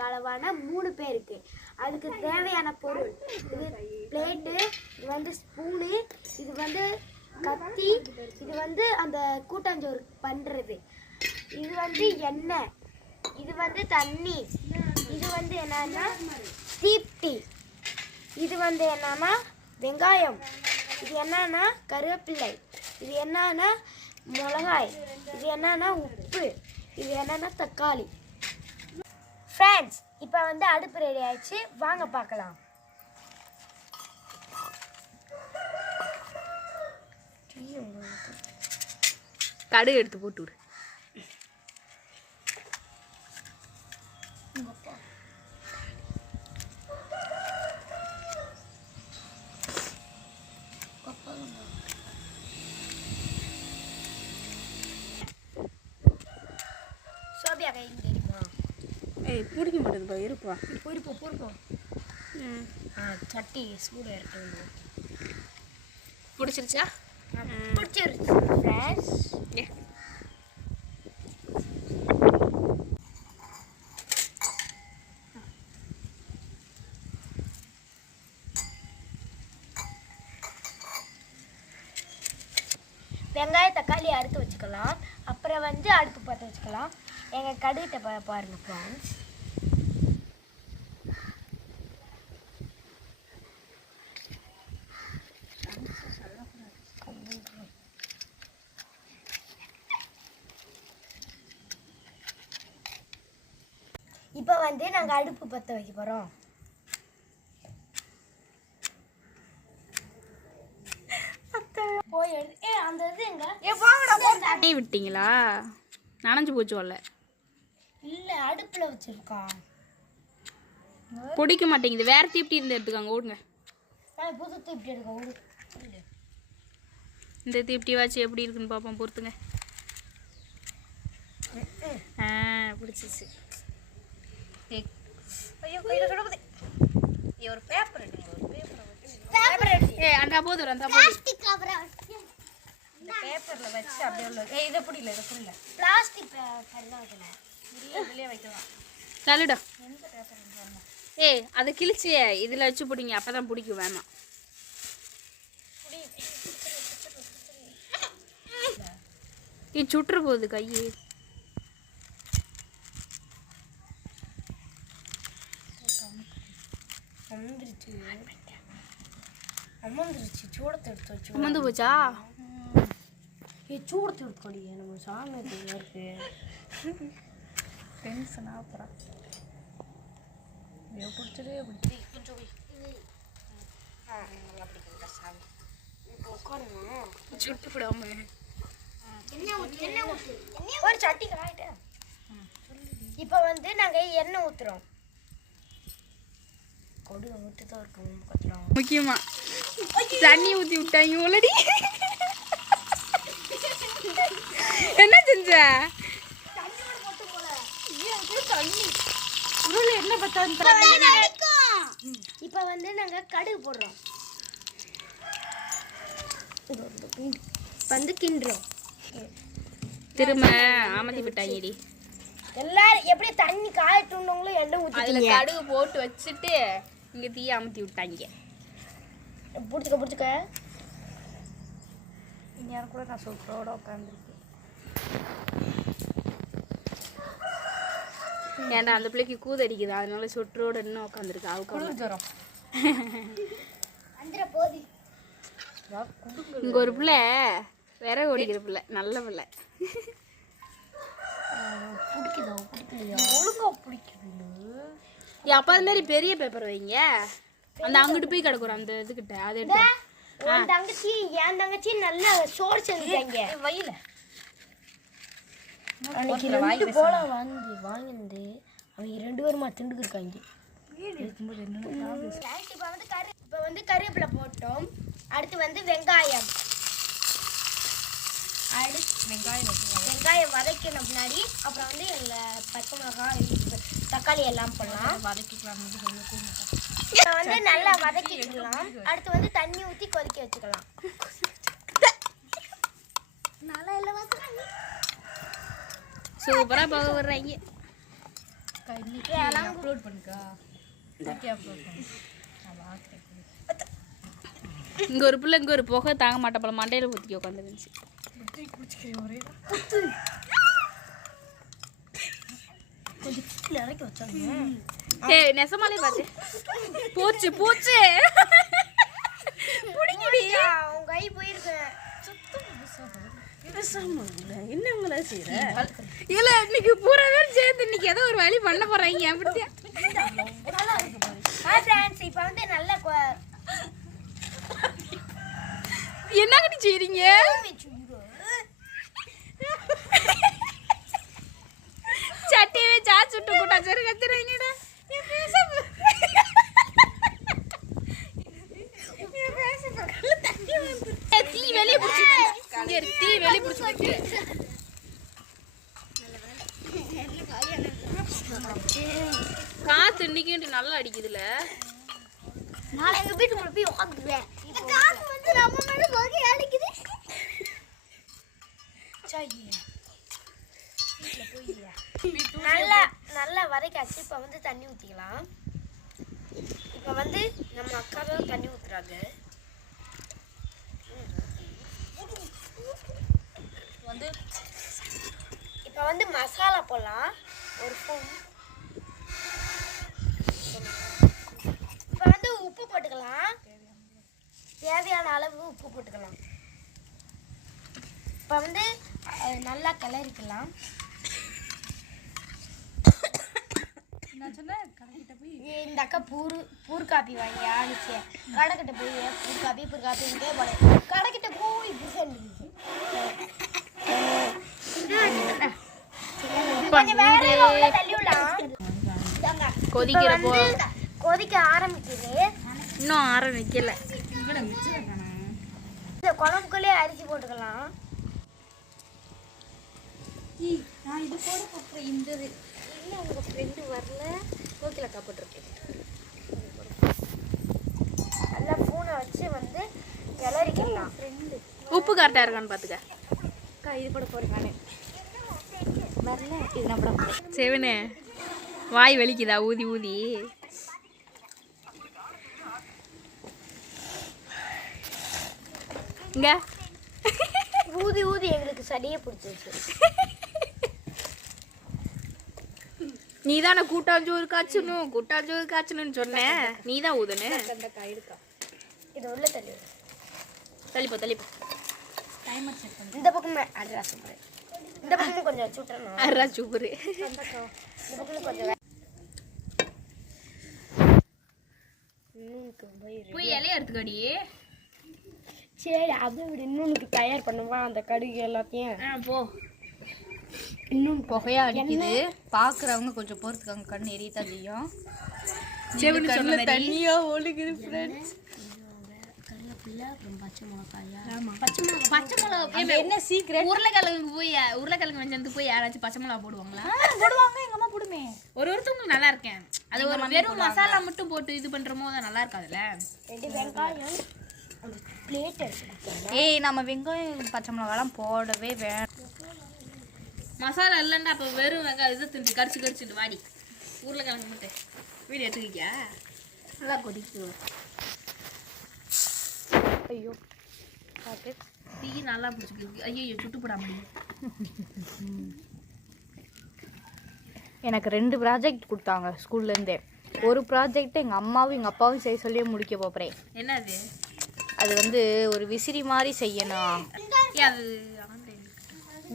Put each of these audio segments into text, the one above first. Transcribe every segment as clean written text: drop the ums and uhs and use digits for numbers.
சாப்பிட்றதுக்கு அளவான 3 பேருக்கு. அதுக்கு தேவையான பொருள் இது பிளேட்டு, இது வந்து ஸ்பூனு, இது வந்து கத்தி, இது வந்து அந்த கூட்டாஞ்சோறு பண்ணுறது, இது வந்து எண்ணெய், இது வந்து தண்ணி, இது வந்து என்னன்னா தீப்தி, இது வந்து என்னன்னா வெங்காயம், இது என்னன்னா கருவேப்பிள்ளை, இது என்னன்னா மிளகாய், இது என்னன்னா உப்பு, இது என்னன்னா தக்காளி. ஃப்ரெண்ட்ஸ், இப்போ வந்து அடுப்பு ரெடி ஆயிடுச்சு, வாங்க பார்க்கலாம். கடுகு எடுத்து போட்டு விடு. சோபியா கை தெரியுமா? ஏய் பிடிக்க மாட்டேதுப்பா, இருப்பா. பொறுப்போம். சட்டி சூடாக இருக்கு. பிடிச்சிருச்சா? பிடிச்சிருச்சு ஃப்ரெண்ட்ஸ். வெங்காய தக்காளி அறுத்து வச்சுக்கலாம். அப்புறம் வந்து அடுப்பு பற்ற வச்சுக்கலாம். எங்கள் கடுகிட்ட பாருங்க ஃப்ரெண்ட்ஸ். இப்போ வந்து நாங்கள் அடுப்பு பற்ற வைக்க போகிறோம். போய் அந்த இது எங்க தண்ணி விட்டீங்களா? நனைஞ்சு போச்சு வரல. இல்லை, அடுப்பில் வச்சுருக்கோம். பிடிக்க மாட்டேங்குது. வேற தீப்தி இருந்து எடுத்துக்காங்க, ஓடுங்க. புது தீப்தி எடுக்க ஓடு. இந்த தீப்தி வாச்சு எப்படி இருக்குன்னு பார்ப்போம், பொறுத்துங்க. பிடிச்சிச்சு. ஐயோ, கையில் சுடப்போதே. ஒரு பேப்பர் எடுங்க, அந்த போது அந்த பிளாஸ்டிக் கவர் இந்த பேப்பர்ல வச்சு அப்படியே உள்ள. இத புடில பிளாஸ்டிக் பேப்பர் தான் வைக்கல. இதுலயே வைக்கலாம். தள்ளுடா. எந்த பேப்பர் பாருங்க. அதை கிழிச்சு இதுல வச்சு புடிங்க, அப்பதான் பிடிக்கும். வேணாம், சுட்டுற போகுது கையே. அமர்ந்துருச்சு. சூடத்தை எடுத்து வச்சு அமர்ந்து போச்சா? சூடத்தை எடுத்துக்கொடி. நம்ம சாமி இருக்கு டென்ஷன் ஆகுறேன். பிடிச்சதே பிடிச்சி சுட்டு விடாம ஒரு சட்டி காயிட்டு. இப்போ வந்து நாங்கள் எண்ணெய் ஊற்றுறோம். கொடுங்க விட்டு தான் இருக்கோம். முக்கியமா தண்ணி ஊற்றி விட்டாங்க உள்ளடி. என்ன செஞ்ச? என்ன பார்த்தா இப்போ வந்து நாங்கள் கடுகு போடுறோம். வந்து கிண்டுறோம். திரும்ப அமர்த்தி விட்டாங்கடி. எல்லாரும் எப்படி தண்ணி காயட்டுங்களும் எண்ணெய் ஊற்றி அதில் கடுகு போட்டு வச்சுட்டு இங்கே தீயை அமர்த்தி விட்டாங்க. பிடிச்சிக்க இந்நேரம் கூட நான் சொற்றோட உட்காந்துருக்கேன். ஏன்டா அந்த பிள்ளைக்கு கூதடிக்குது, அதனால சொற்றோட இன்னும் உட்காந்துருக்கு. அவக்கு ஜரம் இங்கே ஒரு பிள்ளை விறகு ஓடிக்கிற பிள்ளை, நல்ல பிள்ளை. பிடிக்குதா பிடிக்கலையா? ஒழுங்கா பிடிக்குது. அப்போ அது மாதிரி பெரிய பேப்பர் வைங்க. அந்த அங்கிட்டு போய் கிடக்குறோம் அந்த இதுகிட்ட. அது என் தங்கச்சி நல்லா சோறு செஞ்சுட்டாங்க வயல. அன்னைக்கு 2 போல வாங்கினது அவங்க 2 பேருமா திண்டுக்கு இருக்காங்க. இப்போ வந்து கருவேப்பிலை போட்டோம். அடுத்து வந்து வெங்காயம். வெங்காயம் வதக்கணும் முன்னாடி. அப்புறம் வந்து பச்சை மிளகாய், தக்காளி எல்லாம் போடலாம். வதக்கிக்கலாம். வந்து நல்லா வதக்கிக்கலாம். அடுத்து வந்து தண்ணி ஊற்றி கொதிக்க வச்சுக்கலாம். சூப்பராக போக விடுறாங்க. இன்னைக்கு அப்லோட் பண்ணுக்கா. இன்னைக்கு அப்லோட் பண்ணு. நான் பார்க்குறேன். இங்கே ஒரு பிள்ளை இங்கே ஒரு புகை தாங்க மாட்ட போல மண்டையில் ஊற்றி உட்காந்துருந்துச்சு. கொஞ்சம் கீழே இறக்கி வச்சாங்க. ஏய் நெசமாலே பாத்து பூச்சு பூச்சு புடிங்கடி. உன் கை போயிருக்கு. என்னங்களா செய்யற? இல்ல இன்னைக்கு பூரா பேர் சேர்ந்து இன்னைக்கு ஏதோ ஒரு வழி பண்ண போறாங்க. அப்படியே ஃப்ரெண்ட்ஸ் இப்போ வந்து நல்ல என்ன கட்டி செய்றீங்க? சட்டியே சாச்சு விட்டு கூட்டா சரி கத்துறீங்கடா. என் பேச தீ வெளிய புடிச்சு தீ வெளிய புடிச்சு காத்து இன்னைக்கு நல்லா அடிக்குதுல. நான் எங்க வீட்டுக்குள்ள போய் உட்காந்துக்கிறேன். காத்து வந்து நம்ம மேல போகி அடிக்குது. நல்லா நல்லா வரைக்காச்சு. இப்போ வந்து தண்ணி ஊற்றிக்கலாம். இப்போ வந்து நம்ம அக்கா தான் தண்ணி ஊற்றுறாங்க. இப்போ வந்து மசாலா போடலாம். ஒரு ஸ்பூன். இப்போ வந்து உப்பு போட்டுக்கலாம். தேவையான அளவு உப்பு போட்டுக்கலாம். இப்போ வந்து நல்லா கிளறிக்கலாம். இந்த அக்கா பூர் காப்பி வாங்கி ஆனிச்சு. கடைக்கிட்ட போய் பூர் காப்பி போட கடைக்கிட்ட போய் கொதிக்கிறப்போ கொதிக்க ஆரம்பிக்குது. இன்னும் ஆரம்பிக்கல. இந்த குழம்புக்குள்ளே அரிசி போட்டுக்கலாம். நான் இது போட போறேன். இந்த இன்னும் உங்க ஃப்ரெண்டு வரல. கோகிலக்கா போட்டிருக்கேன். நல்லா பூனை வச்சு வந்து கிளறிக்கலாம். ஃப்ரெண்டு உப்பு கரெக்டா இருக்கான்னு பாத்துக்க. அக்கா இது போட போறேன் நானு. வரல இது நான் போட போறேன். செவனே வாய் வலிக்குதா ஊதி ஊதி? இங்க ஊதி ஊதி எங்களுக்கு சரியே பிடிச்சிருச்சு. நீ தானே கூட்டாஞ்சோறு காய்ச்சணும்னு சொன்னேன். நீ தான் ஊதுனு. இது உள்ள தள்ளிப்போ டைமர் செட் பண்ணு. இந்த பக்கமே அட்ரா சூப்பர். இந்த பக்கமும் கொஞ்சம் வச்சு விட்டுறணும். அரா சூப்பர். இந்த பக்கமும் கொஞ்சம் போய் இலைய எடுத்துக்கடி. சரி அதை விட இன்னொன்று தயார் பண்ணுவா. அந்த கடுகு எல்லாத்தையும் போ. இன்னும் புகையா அடிக்குது. பாக்குறவங்க கொஞ்சம் பொறுத்துக்காங்க. கண்ணு எரியத்தான் செய்யும். தண்ணியா ஒழுகுது ஃப்ரெண்ட்ஸ். பச்சை மிளகா என்ன சீக்கிரம் உருளைக்கிழங்கு வந்து போய் யாராச்சும் பச்சை மிளகா போடுவாங்களா? போடுவாங்க. எங்க அம்மா போடுமே. ஒருத்தவங்களுக்கு நல்லா இருக்கேன். அது ஒரு வெறும் மசாலா மட்டும் போட்டு இது பண்றமோ அது நல்லா இருக்காதுல்ல. 2 வெங்காயம் பிளேட் எடுத்துக்கலாம். ஏய் நம்ம வெங்காயம் பச்சை மிளகாலாம் போடவே வேணும். மசாலா இல்லைன்னா அப்போ வெறும் வெங்காயம் இதை திண்டு கடிச்சுட்டு வாடி. உருளைக்கிழங்கு மட்டும் வீடு எடுத்துக்கியா? நல்லா கொதிக்குது. ஐயோ பார்த்து டீ நல்லா பிடிச்சிருக்கு. ஐயோ சுட்டு போடாம. எனக்கு 2 ப்ராஜெக்ட் கொடுத்தாங்க ஸ்கூல்லேருந்தே. ஒரு ப்ராஜெக்ட் எங்கள் அம்மாவும் எங்கள் அப்பாவும் செய்ய சொல்லியே முடிக்க போகிறேன். என்னது? அது வந்து ஒரு விசிறி மாதிரி செய்யணும். அது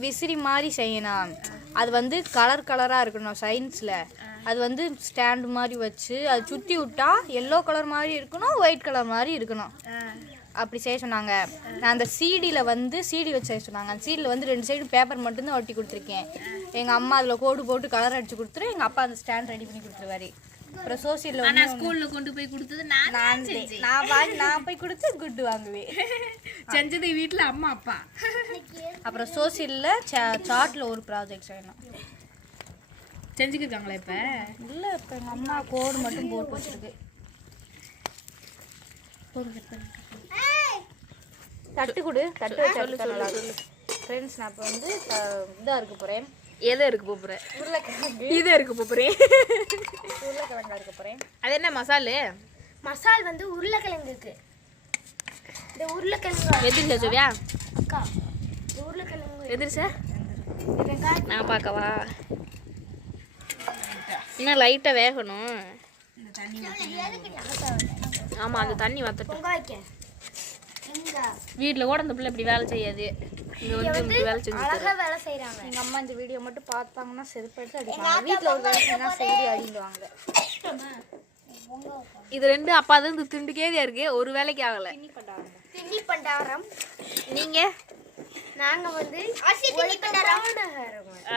விசிறி மாதிரி செய்யணும். அது வந்து கலராக இருக்கணும் சயின்ஸில். அது வந்து ஸ்டாண்டு மாதிரி வச்சு அது சுற்றி விட்டா எல்லோ கலர் மாதிரி இருக்கணும், ஒயிட் கலர் மாதிரி இருக்கணும். அப்படி செய்ய சொன்னாங்க. நான் அந்த சிடி வச்சு செய்ய சொன்னாங்க. அந்த சீடியில் வந்து 2 சைடு பேப்பர் மட்டும்தான் ஒட்டி கொடுத்துருக்கேன். எங்கள் அம்மா அதில் கோடு போட்டு கலர் அடிச்சு கொடுத்துரு. எங்கள் அப்பா அந்த ஸ்டாண்ட் ரெடி பண்ணி கொடுத்துருவாரு. அப்புறம் சோசியலில் ஸ்கூல்ல கொண்டு போய் கொடுத்தது நான் போய் கொடுத்து குட்டு வாங்குவேன். செஞ்சது வீட்டுல அம்மா அப்பா. அப்புறம் சோசியலில் சார்ட்டில் ஒரு ப்ராஜெக்ட் செய்யணும். செஞ்சுக்கிருக்காங்களா இப்ப? இல்லை இப்போ எங்கள் அம்மா கோடு மட்டும் போட்டு வச்சிருக்கு. தட்டு கொடு. தட்டு வச்சு ஃப்ரெண்ட்ஸ் நான் இப்போ வந்து இதாக இருக்க போகிறேன். எதை இருக்க போகிறேன்? உருளைக்கிழங்கு இது இருக்க போகிறேன். உருளைக்கிழங்கா இருக்க போகிறேன். அது என்ன மசாலு? மசால் வந்து உருளைக்கிழங்குக்கு. இந்த உருளைக்கிழங்கு எதிர்ச்சா சோவியா? அக்கா இந்த உருளைக்கிழங்கு எதிர்ச்சா இந்த வெங்காயம் நான் பார்க்கவா? இன்னும் லைட்டாக வேகணும். ஆமாம், அந்த தண்ணி வத்தட்டும். பொங்க வைக்க எங்க வீட்டில் கூட அந்த பிள்ளை இப்படி வேலை செய்யாது. இங்கே வந்து இப்படி வேலை செஞ்சு அழகா வேலை செய்றாங்க. எங்கள் அம்மா இந்த வீடியோ மட்டும் பார்த்தாங்கன்னா செருப்படுத்து அடிப்பாங்க. வீட்டில் ஒரு வேலை செஞ்சா செய்தி அடிடுவாங்க. இது ரெண்டு அப்பா தான் இந்த துண்டுக்கேதியா இருக்கு, ஒரு வேலைக்கு ஆகலை. திண்ணி பண்டாரம். நீங்கள் நாங்க வந்து திண்ணி பண்டாரம்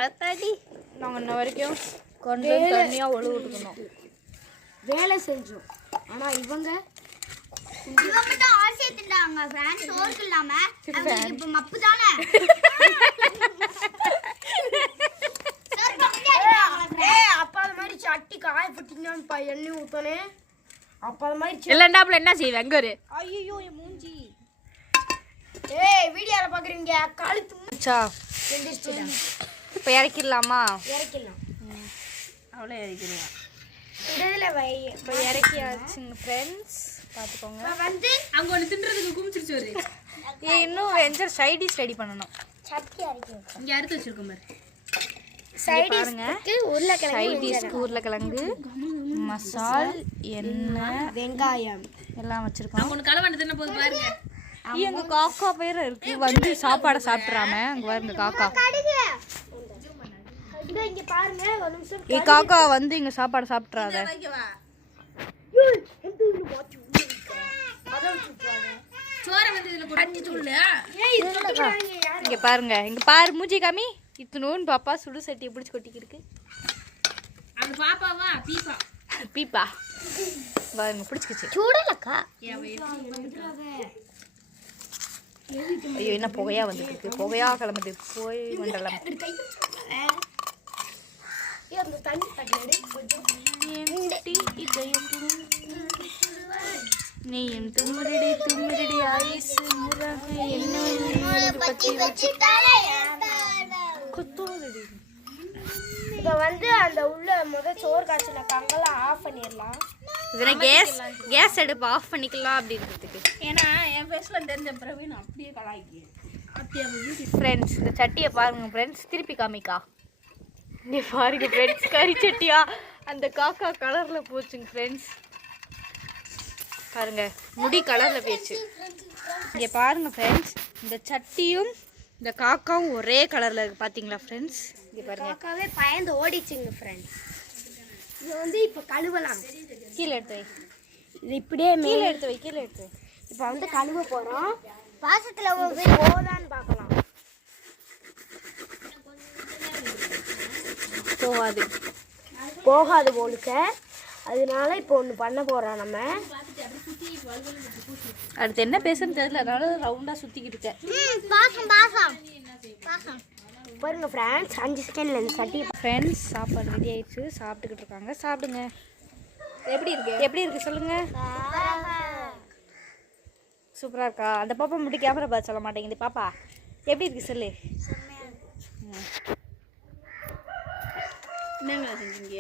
அத்தாடி நாங்கள் இன்ன வரைக்கும் கொண்டு தண்ணியாக ஒழுவு விட்டுக்கணும். வேலை செஞ்சோம். ஆனா இவங்க தான் ஆசையை திண்டாங்க ஃப்ரெண்ட்ஸ். சோறு இல்லாம அவங்களுக்கு இப்ப மப்பு தானே. அப்பா அது மாதிரி சட்டி காய போட்டீங்கன்னா எண்ணெய் ஊத்தனே. அப்பா அது மாதிரி இல்லைண்டாப்புல என்ன செய்வேன் அங்கே ஒரு ஐயோ என் மூஞ்சி. வீடியோல பாக்குறீங்க கழுத்து சா வெந்துருச்சுடா. இப்போ இறக்கிடலாமா? இறக்கலாம். அவ்வளோ இறக்கிறேன். இடத்துல வை. இப்போ இறக்கியாச்சுங்க ஃப்ரெண்ட்ஸ், பார்த்துக்கோங்க. வந்து அங்கே ஒன்று தின்றதுக்கு குமிச்சிருச்சு ஒரு இன்னும் வெஞ்சர் சைடிஷ் ரெடி பண்ணணும். சட்டி அரைக்கும். இங்கே அறுத்து வச்சிருக்கோம் பாரு. சைடிஷ்க்கு உருளைக்கிழங்கு சைடிஷ்க்கு உருளைக்கிழங்கு, மசால், எண்ணெய், வெங்காயம் எல்லாம் வச்சுருக்கோம். அங்கே ஒன்று களவாண்டு தின்ன போது பாருங்க. எங்க காக்கா பேர் இருக்கு, வந்து சாப்பாடை சாப்பிட்றாம. அங்கே பாருங்க காக்கா. இங்க பாருங்க ஒரு நிமிஷம். காக்கா வந்து இங்க சாப்பாடை சாப்பிட்றாத. சோறை வந்து இதில் கட்டி சொல்லு. இங்க பாருங்க, இங்க பாரு மூஞ்சி காமி. இத்தனோன்னு பாப்பா சுடு சட்டியை பிடிச்சி கொட்டிக்கிருக்கு. அந்த பாப்பாவா பீப்பா பீப்பா பாருங்க பிடிச்சிக்கிச்சு. சூடலக்கா. ஐயோ என்ன புகையா வந்துருக்கு, புகையா கிளம்புது. போய் மண்டலம் அந்த தண்ணி தண்ணி கொஞ்சம் நீ என் தும்முரடி தும்முரடி ஆயுசு முறகு என்ன பத்தி குத்தோதடி. இப்ப வந்து அந்த உள்ள சோறு காய்ச்சின கங்கெல்லாம் ஆஃப் பண்ணிடலாம். இதெல்லாம் கேஸ் அடுப்பு ஆஃப் பண்ணிக்கலாம் அப்படின்றதுக்கு. ஏன்னா என் ஃபேஸில் தெரிஞ்ச பிரவீன் அப்படியே கலாய்க்கு. ஃப்ரெண்ட்ஸ் இந்த சட்டியை பாருங்க ஃப்ரெண்ட்ஸ், திருப்பி காமிக்கா. நீ பாருங்க ஃப்ரெண்ட்ஸ், கறி சட்டியா அந்த காக்கா கலரில் போச்சுங்க ஃப்ரெண்ட்ஸ். பாருங்க முடி கலரில் போயிடுச்சு. இங்கே பாருங்க ஃப்ரெண்ட்ஸ், இந்த சட்டியும் இந்த காக்காவும் ஒரே கலரில் இருக்குது பார்த்தீங்களா ஃப்ரெண்ட்ஸ். இங்கே பாருங்க காக்காவே பயந்து ஓடிச்சுங்க ஃப்ரெண்ட்ஸ். இது வந்து இப்போ கழுவலாம். கீழே எடுத்து வை, இது இப்படியே கீழே எடுத்து வை, கீழே எடுத்து வை. இப்போ வந்து கழுவ போகிறோம். பாசத்தில் போதான்னு பார்க்கலாம். போகாது போலுக்க. அதனால இப்போ ஒன்று பண்ண போகிறோம் நம்ம. அடுத்து என்ன பேசுன்னு தெரியல, அதனால ரவுண்டாக சுற்றிக்கிட்டு இருக்கேன். பாசம் பாசம் பாசம். பாருங்க ஃப்ரெண்ட்ஸ், 5 செகண்ட்ல இந்த சட்டி. ஃப்ரெண்ட்ஸ் சாப்பாடு ரெடி ஆயிடுச்சு, சாப்பிட்டுக்கிட்டு இருக்காங்க. சாப்பிடுங்க. எப்படி இருக்கு, எப்படி இருக்கு சொல்லுங்க. சூப்பராக இருக்கா? அந்த பாப்பா மட்டும் கேமரா பார்த்து சொல்ல மாட்டேங்குது. பாப்பா எப்படி இருக்கு சொல்லு. என்னங்க செஞ்சீங்க?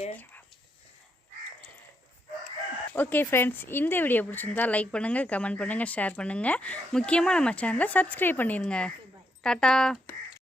ஓகே ஃப்ரெண்ட்ஸ், இந்த வீடியோ பிடிச்சிருந்தா லைக் பண்ணுங்கள், கமெண்ட் பண்ணுங்கள், ஷேர் பண்ணுங்கள். முக்கியமாக நம்ம சேனலை சப்ஸ்கிரைப் பண்ணிடுங்க. டாட்டா.